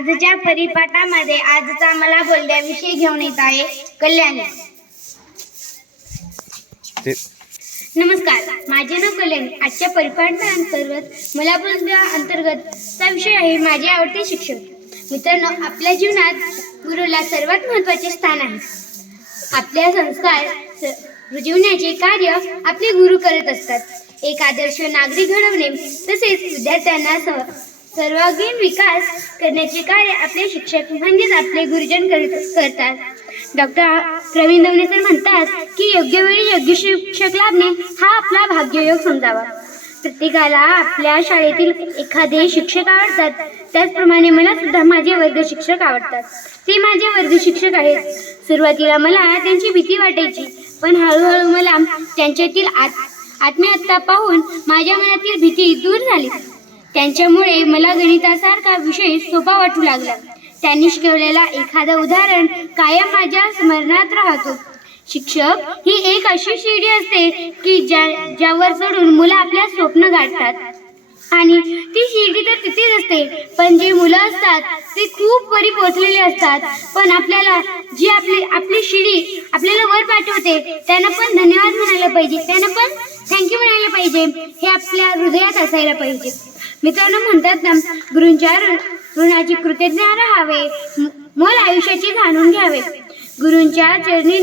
आजच्या परिपाठामध्ये आजचा मला बोलण्याविषयी घेऊन येत आहे कल्याणी. नमस्कार माझे नाव कल्याणी. आजच्या परिपाठांतर्गत मला बोलण्या अंतर्गतचा विषय आहे माझे आवडते शिक्षक. मित्रांनो आपल्या जीवनात गुरुला सर्वात महत्त्वाचे स्थान आहे. आपल्या संस्कार रुजवण्याचे कार्य आपले गुरु करत असतात. एक आदर्श नागरिक घडवणे तसेच विद्यार्थ्यांना सर्वांगीण विकास करण्याचे कार्य आपले शिक्षक म्हणजेच आपले गुरुजन करत करतात. डॉक्टर प्रवीण दवणे सर म्हणतात की योग्य वेळी योग्य शिक्षक लाभणे हा आपला भाग्ययोग समजावा. प्रत्येकाला आपल्या शाळेतील एखादे शिक्षक आवडतात. त्याचप्रमाणे मला सुद्धा माझे वर्ग शिक्षक आवडतात. ते माझे वर्ग शिक्षक आहेत. सुरुवातीला मला त्यांची भीती वाटायची पण हळूहळू मला त्यांच्यातील आत आत्मीयता पाहून माझ्या मनातील भीती दूर झाली. त्यांच्यामुळे मला गणितासारखा विषय सोपा वाटू लागला. त्यांनी शिकवलेला एखादं उदाहरण कायम माझ्या स्मरणात राहतो. शिक्षक ही एक अशी शिडी असते की ज्या ज्यावर चढून मुलं आपल्या स्वप्न गाठतात. आणि ती शिडी तर तिथेच असते पण जे मुलं असतात ते खूप वरी पोहोचलेले असतात. पण आपल्याला जी आपली आपली शिडी आपल्याला वर पाठवते त्यांना पण धन्यवाद म्हणायला पाहिजे. त्यांना पण थँक्यू म्हणायला पाहिजे. हे आपल्या हृदयात असायला पाहिजे. मित्रांनो म्हणतात ना गुरूंच्या ऋणाची कृतज्ञ राहावे. मोल आयुष्याची जाणून घ्यावे. गुरूंच्या चरणी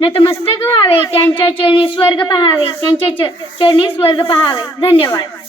नतमस्तक व्हावे. त्यांच्या चरणी स्वर्ग पहावे. त्यांच्या च- चरणी स्वर्ग पहावे. धन्यवाद.